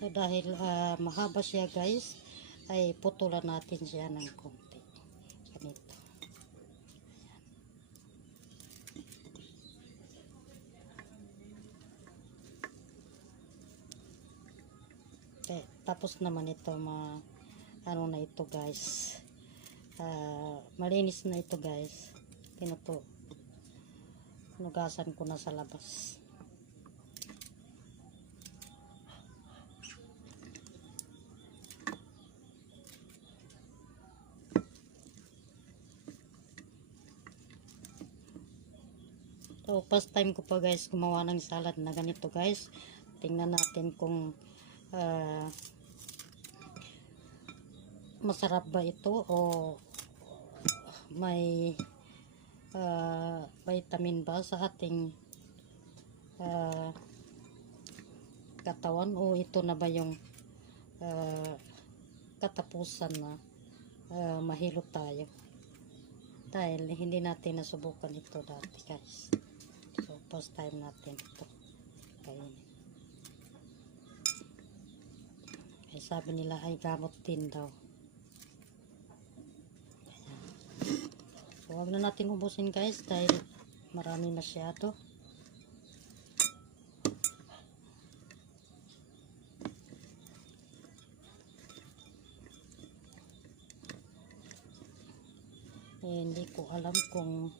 So dahil mahaba siya guys, ay putulan natin siya ng konti. Ganito. Okay, tapos naman ito ano na ito guys. Malinis na ito guys. Nugasan ko na sa labas. So, first time ko pa guys gumawa ng salad na ganito guys. Tingnan natin kung masarap ba ito o may vitamin ba sa ating katawan, o ito na ba yung katapusan na mahilo tayo dahil hindi natin nasubukan ito dati guys. So first time natin ito kainin. Ay sabi nila ay gamot din daw. Ayan. So huwag na natin ubusin guys dahil marami masyado. Hindi ko alam kung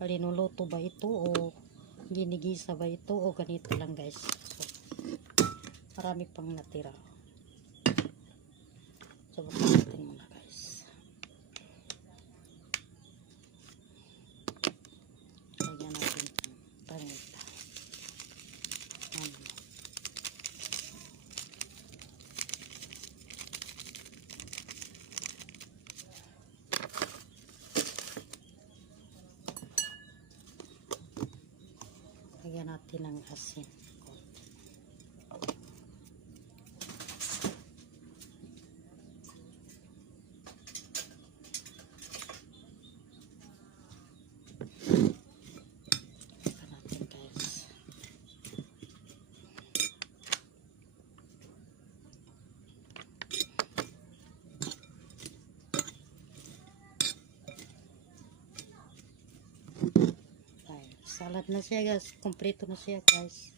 linuluto ba ito o ginigisa ba ito o ganito lang guys. So, marami pang natira. So buksan natin muna guys. Lagyan natin paminta. Lagyan natin ng asin. Lagyan natin guys. Salad na siya guys. Kompleto na siya guys.